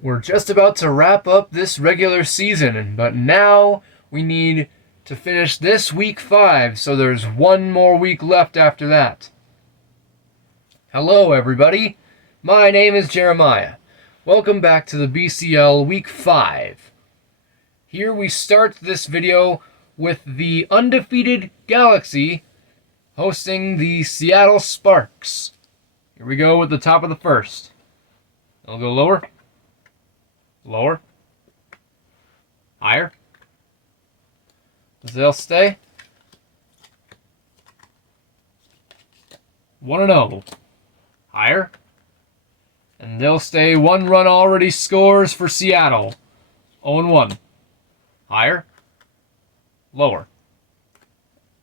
We're just about to wrap up this regular season, but now we need to finish this week 5, so there's one more week left after that. Hello, everybody. My name is Jeremiah. Welcome back to the BCL week 5. Here we start this video with the undefeated Galaxy hosting the Seattle Sparks. Here we go with the top of the first. I'll go lower. Lower. Higher. They'll stay. 1-0. Higher. And they'll stay. 1 run already scores for Seattle. 0-1. Higher. Lower.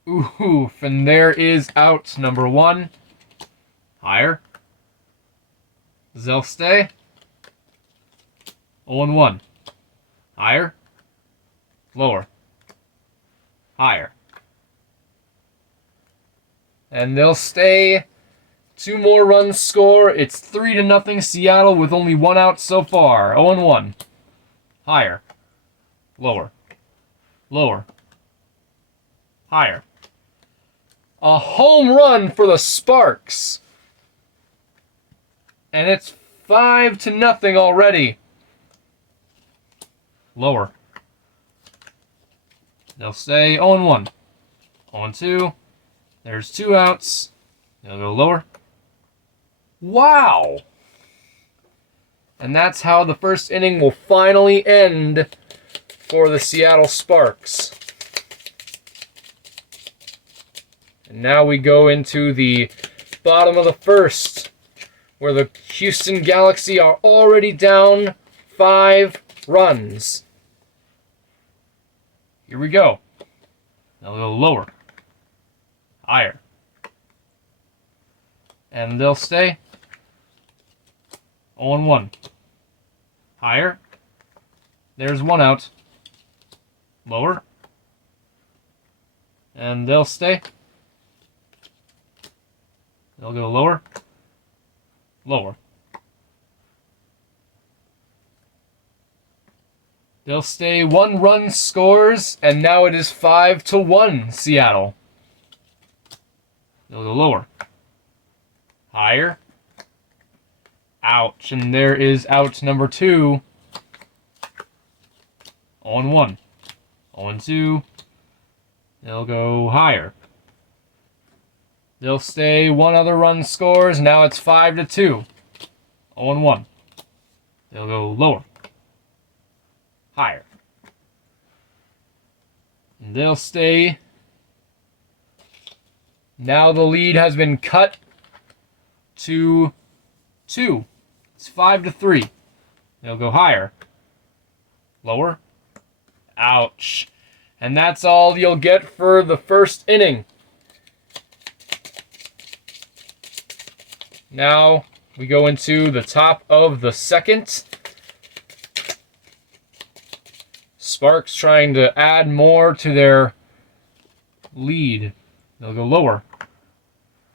Oof. And there is out number 1. Higher. They'll stay. 0-1. Higher. Lower. Higher. And they'll stay. 2 more runs score. It's 3-0 Seattle with only 1 out so far. 0-1. Higher. Lower. Lower. Higher. A home run for the Sparks. And it's 5-0 already. Lower. They'll stay 0-1. 0-2. There's 2 outs. They'll go lower. Wow! And that's how the first inning will finally end for the Seattle Sparks. And now we go into the bottom of the first, where the Houston Galaxy are already down 5 runs. Here we go. They'll go lower. Higher. And they'll stay. 0-1. Higher. There's 1 out. Lower. And they'll stay. They'll go lower. Lower. They'll stay. 1 run scores, and now it is 5-1 Seattle. They'll go lower. Higher. Ouch, and there is out number 2. 0-1. 0-2. They'll go higher. They'll stay. 1 other run scores, now it's 5-2. 0-1. They'll go lower. Higher. And they'll stay. Now the lead has been cut to 2. It's 5-3. They'll go higher. Lower. Ouch. And that's all you'll get for the first inning. Now we go into the top of the second. Sparks trying to add more to their lead. They'll go lower.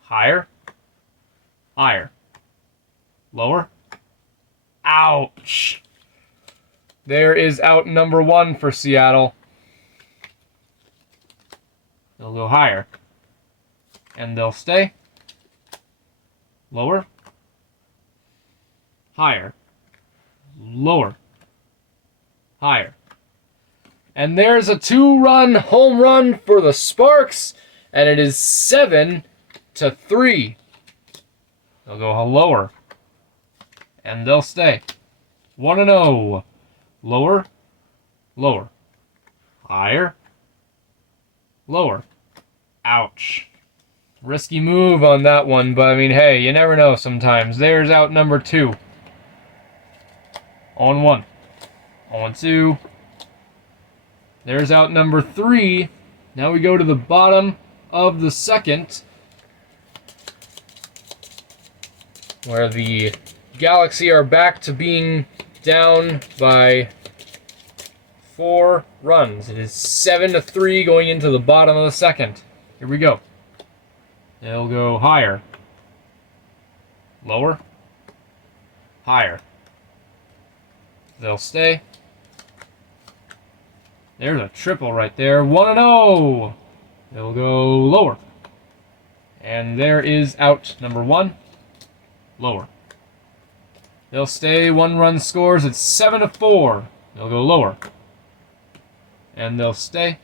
Higher. Higher. Lower. Ouch. There is out number 1 for Seattle. They'll go higher. And they'll stay. Lower. Higher. Lower. Higher. And there's a 2-run home run for the Sparks, and it is 7-3. They'll go lower, and they'll stay. 1-0. Lower, lower. Higher, lower. Ouch. Risky move on that one, but I mean, hey, you never know sometimes. There's out number 2. 0-1. 0-2. There's out number 3. Now we go to the bottom of the second, where the Galaxy are back to being down by 4 runs. It is 7-3 going into the bottom of the second. Here we go. They'll go higher. Lower. Higher. They'll stay. There's a triple right there. 1-0. They'll go lower. And there is out number 1. Lower. They'll stay. 1 run scores. It's 7-4. They'll go lower. And they'll stay.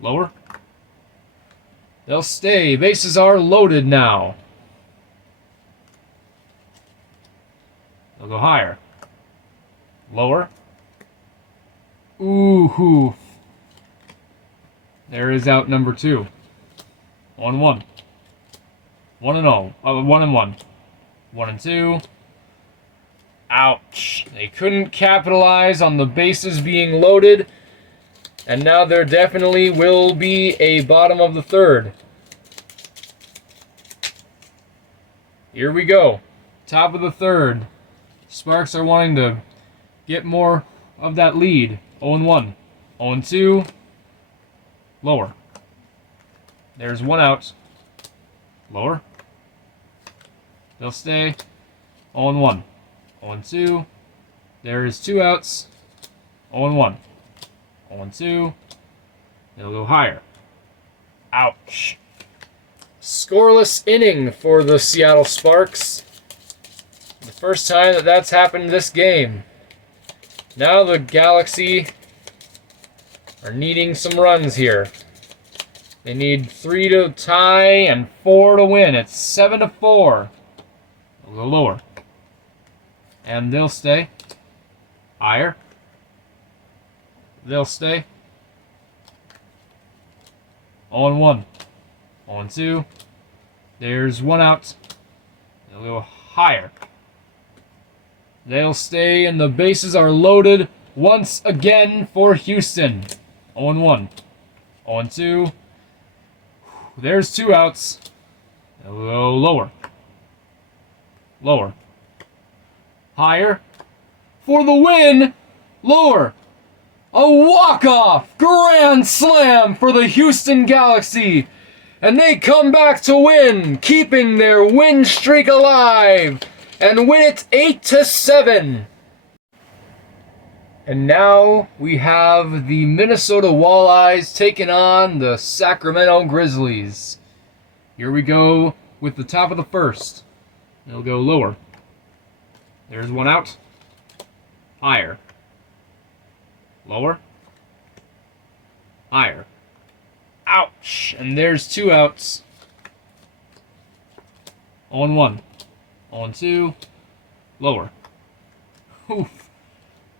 Lower. They'll stay. Bases are loaded now. They'll go higher. Lower. Ooh-hoo. There is out number 2. 1-1. 1-0. 1-1. 1-2. Ouch. They couldn't capitalize on the bases being loaded. And now there definitely will be a bottom of the 3rd. Here we go. Top of the 3rd. Sparks are wanting to get more of that lead. 0-1. 0-2. Lower. There's 1 out. Lower. They'll stay. 0-1. 0-2. There is 2 outs. 0-1. 0-2. They'll go higher. Ouch. Scoreless inning for the Seattle Sparks. The first time that that's happened this game. Now the Galaxy are needing some runs here. They need 3 to tie and 4 to win. It's 7-4. They'll go lower. And they'll stay. Higher. They'll stay. 0-1. 0-2. There's 1 out. They'll go higher. They'll stay, and the bases are loaded once again for Houston. 0-1. 0-2. There's 2 outs. They'll go lower. Lower. Higher. For the win. Lower. A walk-off grand slam for the Houston Galaxy. And they come back to win, keeping their win streak alive. And win it 8-7. And now we have the Minnesota Walleyes taking on the Sacramento Grizzlies. Here we go with the top of the 1st. They'll go lower. There's 1 out. Higher. Lower. Higher. Ouch! And there's 2 outs. 0-1. 0-2. Lower. Oof.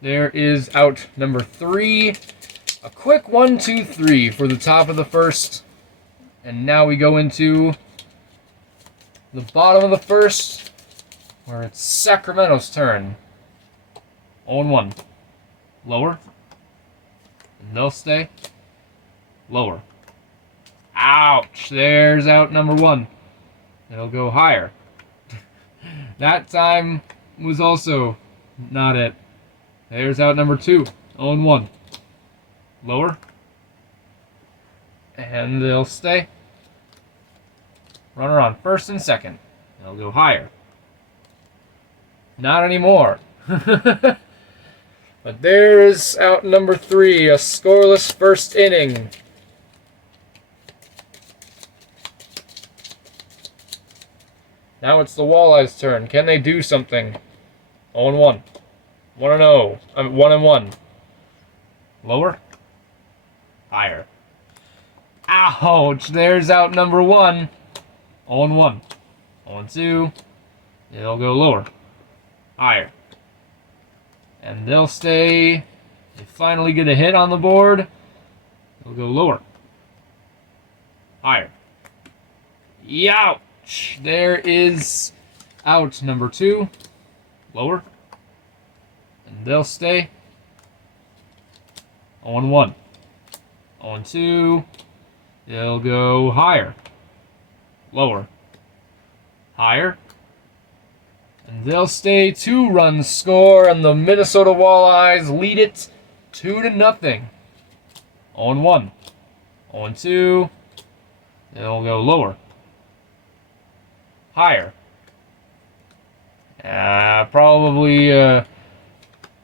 There is out number 3. A quick 1-2-3 for the top of the 1st. And now we go into the bottom of the 1st, where it's Sacramento's turn. 0-1. Lower. And they'll stay. Lower. Ouch! There's out number 1. It'll go higher. That time was also not it. There's out number 2. 0-1. Lower. And they'll stay. Runner on 1st and 2nd. They'll go higher. Not anymore. But there's out number 3, a scoreless 1st inning. Now it's the Walleyes' turn. Can they do something? 0-1. 1-0. 1-1. Lower. Higher. Ouch! There's out number 1. 0-1. 0-2. They'll go lower. Higher. And they'll stay. They finally get a hit on the board. They'll go lower. Higher. Youch! There is out number 2. Lower. And they'll stay. 0-1. 0-2. They'll go higher. Lower. Higher. And they'll stay. 2 runs score, and the Minnesota Walleyes lead it 2-0. 0-1. 0-2. They'll go lower. Higher. Yeah, probably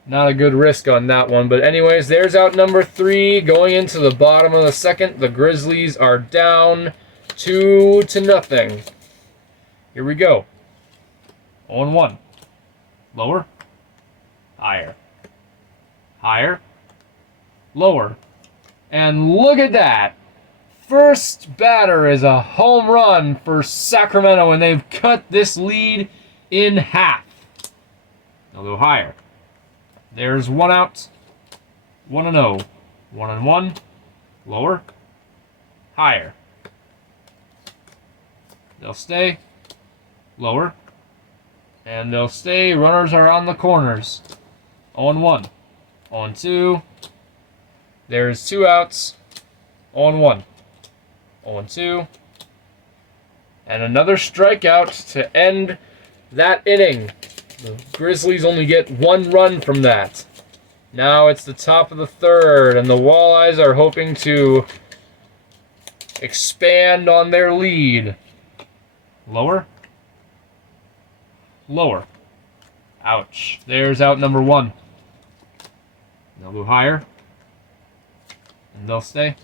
not a good risk on that one. But anyways, there's out number 3. Going into the bottom of the second, the Grizzlies are down 2-0. Here we go. 0-1. Lower. Higher. Higher. Lower. And look at that. First batter is a home run for Sacramento, and they've cut this lead in half. They'll go higher. There's 1 out. 1-0. 1-1. Lower. Higher. They'll stay. Lower. And they'll stay. Runners are on the corners. 0-1. 0-2. There's 2 outs. 0-1. 0-2. And another strikeout to end that inning. The Grizzlies only get 1 run from that. Now it's the top of the third, and the Walleyes are hoping to expand on their lead. Lower. Lower. Ouch. There's out number 1. They'll go higher. And they'll stay.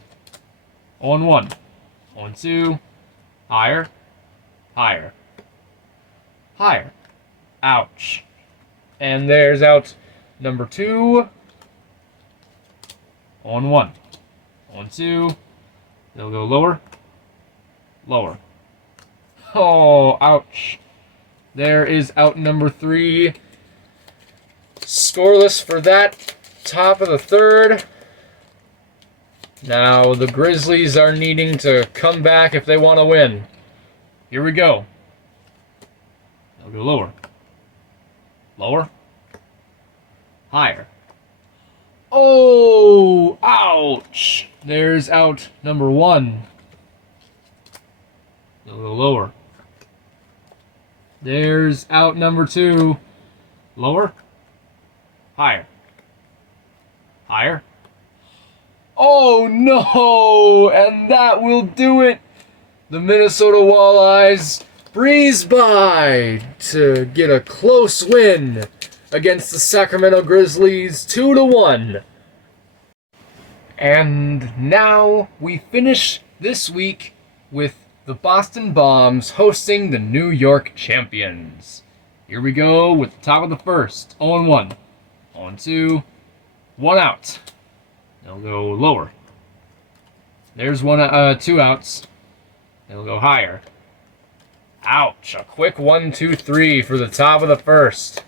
0-1. 0-2. Higher. Higher. Higher. Ouch. And there's out number 2. 0-1. 0-2. They'll go lower. Lower. Oh, ouch. There is out number 3. Scoreless for that. Top of the third. Now the Grizzlies are needing to come back if they want to win. Here we go. They'll go lower. Lower. Higher. Oh, ouch. There's out number 1. They'll go lower. There's out number 2. Lower. Higher. Higher. Oh no! And that will do it. The Minnesota Walleyes breeze by to get a close win against the Sacramento Grizzlies 2-1. And now we finish this week with the Boston Bombs hosting the New York Champions. Here we go with the top of the first. 0-1. 0-2. 1 out. They'll go lower. There's 2 outs. They'll go higher. Ouch. A quick 1-2-3 for the top of the first.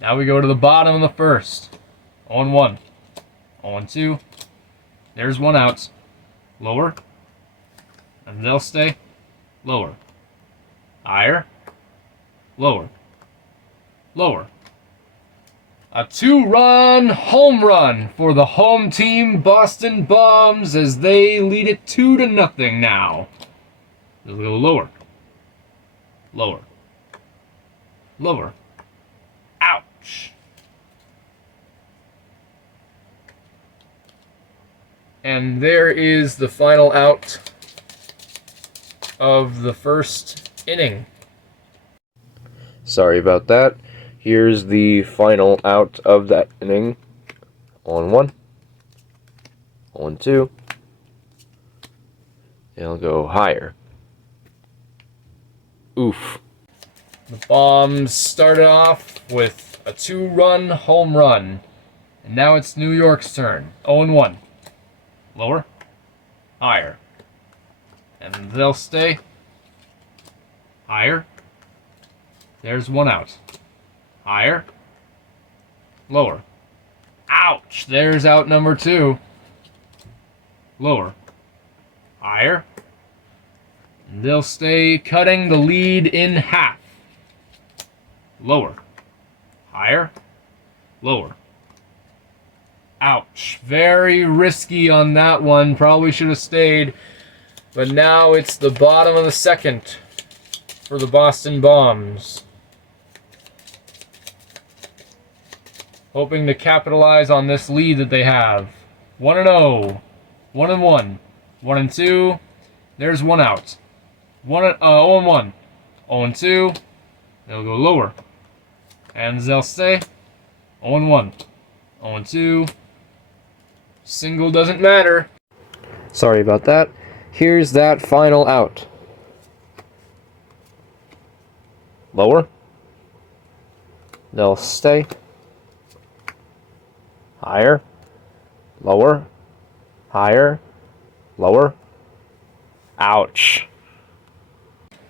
Now we go to the bottom of the first. 0-1. 0-2. There's 1 out. Lower. And they'll stay. Lower. Higher. Lower. Lower. A 2-run home run for the home team Boston Bombs as they lead it 2-0 now. They'll go lower. Lower. Lower. Ouch. And there is the final out of the first inning. Sorry about that. Here's the final out of that inning. 0-1. 0-2. They'll go higher. Oof. The Bombs started off with a 2-run home run. And now it's New York's turn. 0-1. Lower. Higher. And they'll stay. Higher. There's 1 out. Higher. Lower. Ouch! There's out number 2. Lower. Higher. And they'll stay, cutting the lead in half. Lower. Higher. Lower. Ouch. Very risky on that one. Probably should have stayed. But now it's the bottom of the second for the Boston Bombs. Hoping to capitalize on this lead that they have. 1-0. 1-1. 1 and 2. There's one out. 0 and 1. 0 and 2. They'll go lower. And they'll stay. 0 and 1. 0 and 2. Single doesn't matter. Sorry about that. Here's that final out. Lower. They'll stay. Higher. Lower. Higher. Lower. Ouch.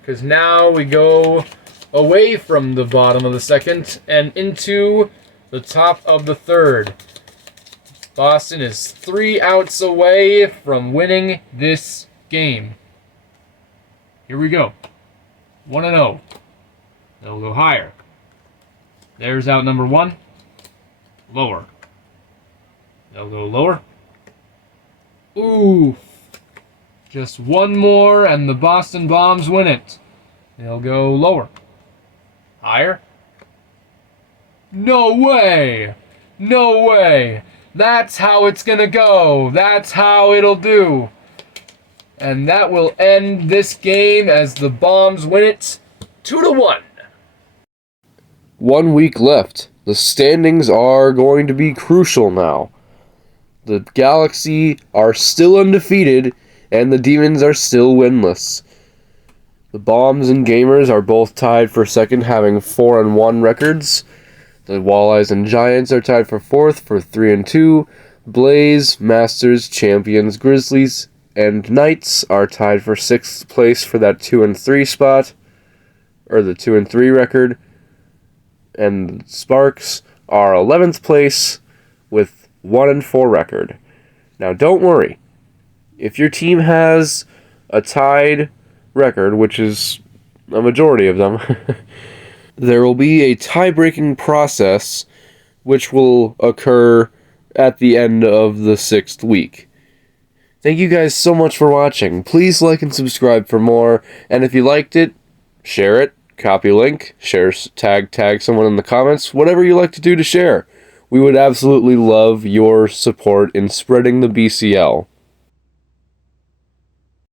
Because now we go away from the bottom of the second and into the top of the third. Boston is 3 outs away from winning this game. Here we go. 1 and 0. They'll go higher. There's out number 1. Lower. They'll go lower. Ooh. Just one more and the Boston Bombs win it. They'll go lower. Higher. No way! No way! That's how it's gonna go. That's how it'll do. And that will end this game as the Bombs win it 2-1. 1 week left. The standings are going to be crucial now. The Galaxy are still undefeated, and the Demons are still winless. The Bombs and Gamers are both tied for second, having 4-1 records. The Walleyes and Giants are tied for fourth for 3-2. Blaze, Masters, Champions, Grizzlies, and Knights are tied for 6th place for that 2-3 spot, or the 2-3 record. And Sparks are 11th place with 1-4 record. Now don't worry. If your team has a tied record, which is a majority of them, there will be a tie-breaking process which will occur at the end of the 6th week. Thank you guys so much for watching. Please like and subscribe for more, and if you liked it, share it, copy a link, share, tag someone in the comments, whatever you like to do to share. We would absolutely love your support in spreading the BCL.